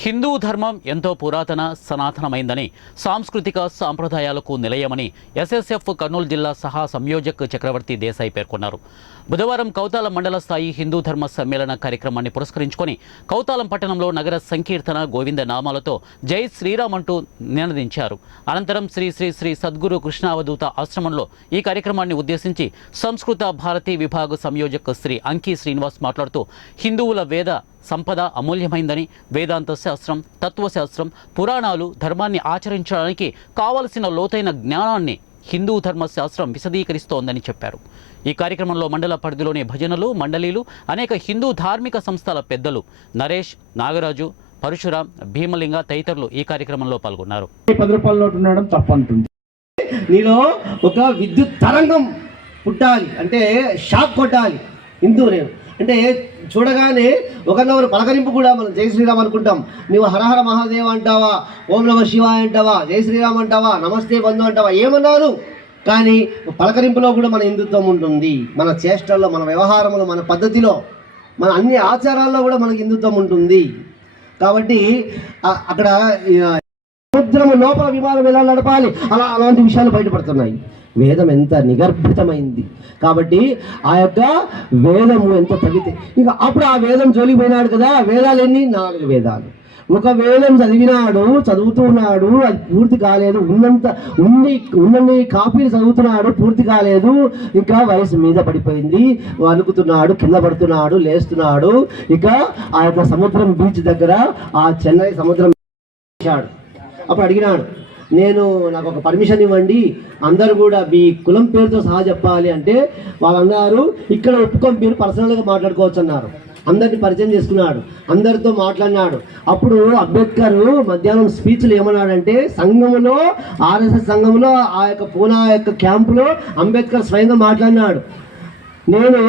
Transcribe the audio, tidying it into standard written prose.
హిందూ ధర్మం ఎంతో పురాతన సనాతనమైందని, సాంస్కృతిక సాంప్రదాయాలకు నిలయమని ఎస్ఎస్ఎఫ్ కర్నూలు జిల్లా సహా సంయోజక్ చక్రవర్తి దేశాయ్ పేర్కొన్నారు. బుధవారం కౌతాలం మండల స్థాయి హిందూ ధర్మ సమ్మేళన కార్యక్రమాన్ని పురస్కరించుకొని కౌతాలం పట్టణంలో నగర సంకీర్తన గోవింద నామాలతో జై శ్రీరామ్ అంటూ నినదించారు. అనంతరం శ్రీ శ్రీ శ్రీ సద్గురు కృష్ణావధూత ఆశ్రమంలో ఈ కార్యక్రమాన్ని ఉద్దేశించి సంస్కృత భారతీ విభాగ సంయోజక్ శ్రీ అంకి శ్రీనివాస్ మాట్లాడుతూ హిందువుల వేద సంపద అమూల్యమైందని, వేదాంత శాస్త్రం, తత్వశాస్త్రం, పురాణాలు ధర్మాన్ని ఆచరించడానికి కావలసిన లోతైన జ్ఞానాన్ని హిందూ ధర్మ శాస్త్రం విశదీకరిస్తోందని చెప్పారు. ఈ కార్యక్రమంలో మండల పరిధిలోని భజనలు, మండలీలు, అనేక హిందూ ధార్మిక సంస్థల పెద్దలు నరేష్, నాగరాజు, పరశురాం, భీమలింగ తదితరులు ఈ కార్యక్రమంలో పాల్గొన్నారు. 10 రూపాయల నోటు ఉండడం తప్పంటుంది. నీలో ఒక విద్యుత్ తరంగం పుట్టాలి, అంటే షాక్ కొట్టాలి. హిందూ నేను అంటే చూడగానే ఒకరినొకరు పలకరింపు కూడా. మనం జై శ్రీరామ్ అనుకుంటాం. నువ్వు హరహర మహాదేవ్ అంటావా, ఓం నమ శివాయ అంటావా, జై శ్రీరామ్ అంటావా, నమస్తే బంధు అంటావా, ఏమన్నారు? కానీ పలకరింపులో కూడా మన హిందుత్వం ఉంటుంది. మన చేష్టల్లో, మన వ్యవహారంలో, మన పద్ధతిలో, మన అన్ని ఆచారాల్లో కూడా మనకి హిందుత్వం ఉంటుంది. కాబట్టి అక్కడ సముద్రము లోపల విమానం ఎలా నడపాలి, అలాంటి విషయాలు బయటపడుతున్నాయి. వేదం ఎంత నిగర్భితమైంది కాబట్టి ఆ యొక్క వేదము ఎంత తగ్గితే ఇంకా అప్పుడు ఆ వేదం జోలికి పోయినాడు కదా. వేదాలు ఎన్ని? 4 వేదాలు. ఒక వేదం చదువుతున్నాడు, అది పూర్తి కాలేదు. ఉన్నన్ని కాపీలు చదువుతున్నాడు, పూర్తి కాలేదు. ఇంకా వయసు మీద పడిపోయింది, వణుకుతున్నాడు, కింద పడుతున్నాడు, లేస్తున్నాడు. ఇక ఆ యొక్క సముద్రం బీచ్ దగ్గర ఆ చెన్నై సముద్రం వచ్చాడు. అప్పుడు అడిగినాడు, నాకు ఒక పర్మిషన్ ఇవ్వండి, అందరూ కూడా మీ కులం పేరుతో సహా చెప్పాలి. అంటే వాళ్ళు అన్నారు, ఇక్కడ ఒప్పుకొని మీరు పర్సనల్గా మాట్లాడుకోవచ్చు అన్నారు. అందరిని పరిచయం చేసుకున్నాడు, అందరితో మాట్లాడినాడు. అప్పుడు అంబేద్కర్ మధ్యాహ్నం స్పీచ్లు ఏమన్నాడంటే, సంఘంలో, ఆర్ఎస్ఎస్ సంఘంలో, ఆ యొక్క పూనా యొక్క క్యాంపులో అంబేద్కర్ స్వయంగా మాట్లాడినాడు. నేను